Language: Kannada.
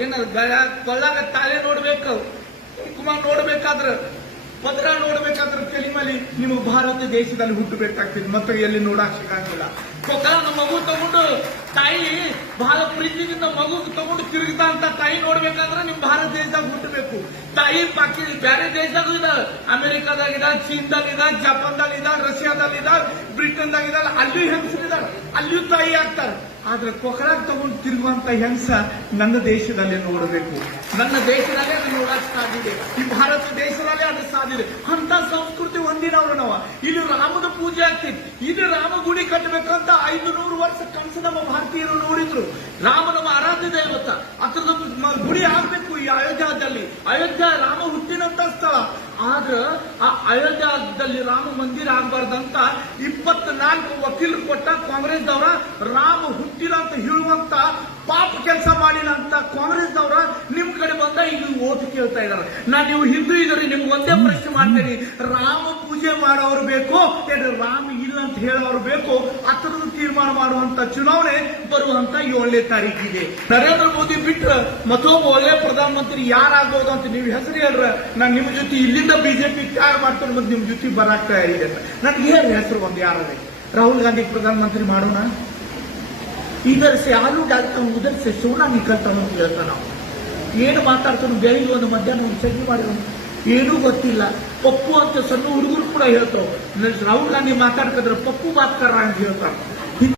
ಏನ ಕೊಳ್ಳಾಗ ತಾಲೆ ನೋಡ್ಬೇಕು. ಕುಮಾರ್ ನೋಡ್ಬೇಕಾದ್ರ ಪದ್ರ ನೋಡ್ಬೇಕಾದ್ರ ಮೇಲೆ ನಿಮ್ಮ ಭಾರತ ದೇಶದಲ್ಲಿ ಹುಟ್ಟಬೇಕಾಗ್ತದೆ ಮತ್ತೆ ಎಲ್ಲಿ ನೋಡಕ್ ಸಿಗಂಗಿಲ್ಲ ಕೊಕ್ಕಲ ನಮ್ಮ ಮಗು ತಗೊಂಡು ತಾಯಿ ಬಹಳ ಪ್ರೀತಿಯಿಂದ ಮಗು ತಗೊಂಡು ತಿರುಗಿತಾ ಅಂತ ತಾಯಿ ನೋಡ್ಬೇಕಾದ್ರ ನಿಮ್ ಭಾರತ ದೇಶದಾಗ ಹುಟ್ಟಬೇಕು. ತಾಯಿ ಪಾಕಿ ಬೇರೆ ದೇಶದಾಗೂ ಇದ. ಅಮೆರಿಕಾದಾಗಿದ ಚೀನ್ದಾಗಿದ ಜಪಾನ್ದಾಗಿದ ರಷ್ಯಾದಾಗಿದ ಇದ್ದಾರೆ ಅಲ್ಲಿಯೂ ಹೆಂಗಸರಿದ್ದಾರೆ, ಅಲ್ಲಿಯೂ ತಾಯಿ ಆಗ್ತಾರೆ. ಆದ್ರೆ ಕೊಕರಾಗ್ ತಗೊಂಡು ತಿರುಗುವಂತ ಹೆಂಗಸ ನನ್ನ ದೇಶದಲ್ಲಿ ನೋಡಬೇಕು. ನನ್ನ ದೇಶದಲ್ಲೇ ಅದು ನೋಡಕ್ ಸಾಧ್ಯ ಈ ಭಾರತ ದೇಶದಲ್ಲೇ ಅದು ಸಾಧಿದೆ ಅಂತ ಸಂಸ್ಕೃತಿ ಹೊಂದಿನವ್ರು ನಾವು. ಇಲ್ಲಿ ರಾಮದ ಪೂಜೆ ಆಗ್ತಿತ್ತು. ಇಲ್ಲಿ ರಾಮ ಗುಡಿ ಕಟ್ಟಬೇಕಂತ ಐದು ನೂರು ವರ್ಷ ಕನಸು ನಮ್ಮ ಭಾರತೀಯರು ನೋಡಿದ್ರು. ರಾಮ ನಮ್ಮ ಆರಾಧ್ಯ ದೇವತ. ಅದ್ರದ್ದು ಗುಡಿ ಆಗ್ಬೇಕು ಈ ಅಯೋಧ್ಯದಲ್ಲಿ. ಅಯೋಧ್ಯ ರಾಮ ಹುಟ್ಟಿನಂತ ಸ್ಥಳ. ಆದ್ರ ಆ ಅಯೋಧ್ಯದಲ್ಲಿ ರಾಮ ಮಂದಿರ ಆಗ್ಬಾರ್ದಂತ ಇಪ್ಪತ್ನಾಲ್ಕು ವಕೀಲರು ಕೊಟ್ಟ ಕಾಂಗ್ರೆಸ್ ದವರ ರಾಮ ಹುಟ್ಟಿಲ್ಲ ಅಂತ ಹೇಳುವಂತ ಪಾಪ ಕೆಲಸ ಮಾಡಿಲ್ಲ ಅಂತ ಕಡೆ ಬಂದ ಈಗ ಓಟ್ ಕೇಳ್ತಾ ಇದಾರೆ ನಾನ್ ನೀವು ಹಿಂದೂ ಇದ್ರಿ ನಿಮ್ಗೆ ಒಂದೇ ಪ್ರಶ್ನೆ ಮಾಡ್ತೀನಿ ರಾಮ ಪೂಜೆ ಮಾಡೋರು ಬೇಕು ಏನು ರಾಮ ಇಲ್ಲ ಅಂತ ಹೇಳೋರು ಬೇಕು ಆ ಥರದ ತೀರ್ಮಾನ ಮಾಡುವಂತ ಚುನಾವಣೆ ಬರುವಂತ ಏಳನೇ ತಾರೀಕಿಗೆ ನರೇಂದ್ರ ಮೋದಿ ಬಿಟ್ರೆ ಮತ್ತೊಬ್ಬ ಒಳ್ಳೆ ಪ್ರಧಾನಮಂತ್ರಿ ಯಾರಾಗ್ಬೋದು ಅಂತ ನೀವು ಹೆಸರು ಹೇಳ್ರ ನಾನು ನಿಮ್ಮ ಜೊತೆ ಇಲ್ಲಿಂದ ಬಿಜೆಪಿ ತ್ಯಾಗ ಮಾಡ್ತಾರೆ ಮತ್ತೆ ನಿಮ್ ಜೊತೆ ಬರಾಕ್ ತಯಾರಿದೆ ಅಂತ ನನ್ಗೆ ಹೇಳಿ ಹೆಸರು ಒಂದು ಯಾರದೇ ರಾಹುಲ್ ಗಾಂಧಿ ಪ್ರಧಾನಮಂತ್ರಿ ಮಾಡೋಣ इधर से आलू डालता हूँ उधर से सोना निकलता हूँ ಅಂತ ಹೇಳ್ತಾನೆ ನಾವು ಏನು ಮಾತಾಡ್ತಾನು ಬೇಯಿಲು ಒಂದು ಮಧ್ಯಾಹ್ನ ಒಂದು ಸಂಜೆ ಮಾಡಿರೋನು. ಏನೂ ಗೊತ್ತಿಲ್ಲ. ಪಪ್ಪು ಅಂತ ಸಣ್ಣ ಹುಡುಗರು ಕೂಡ ಹೇಳ್ತಾವ ರಾಹುಲ್ ಗಾಂಧಿ ಮಾತಾಡ್ಕಂದ್ರೆ ಪಪ್ಪು ಮಾತ್ಕರ ಅಂತ ಹೇಳ್ತಾರೆ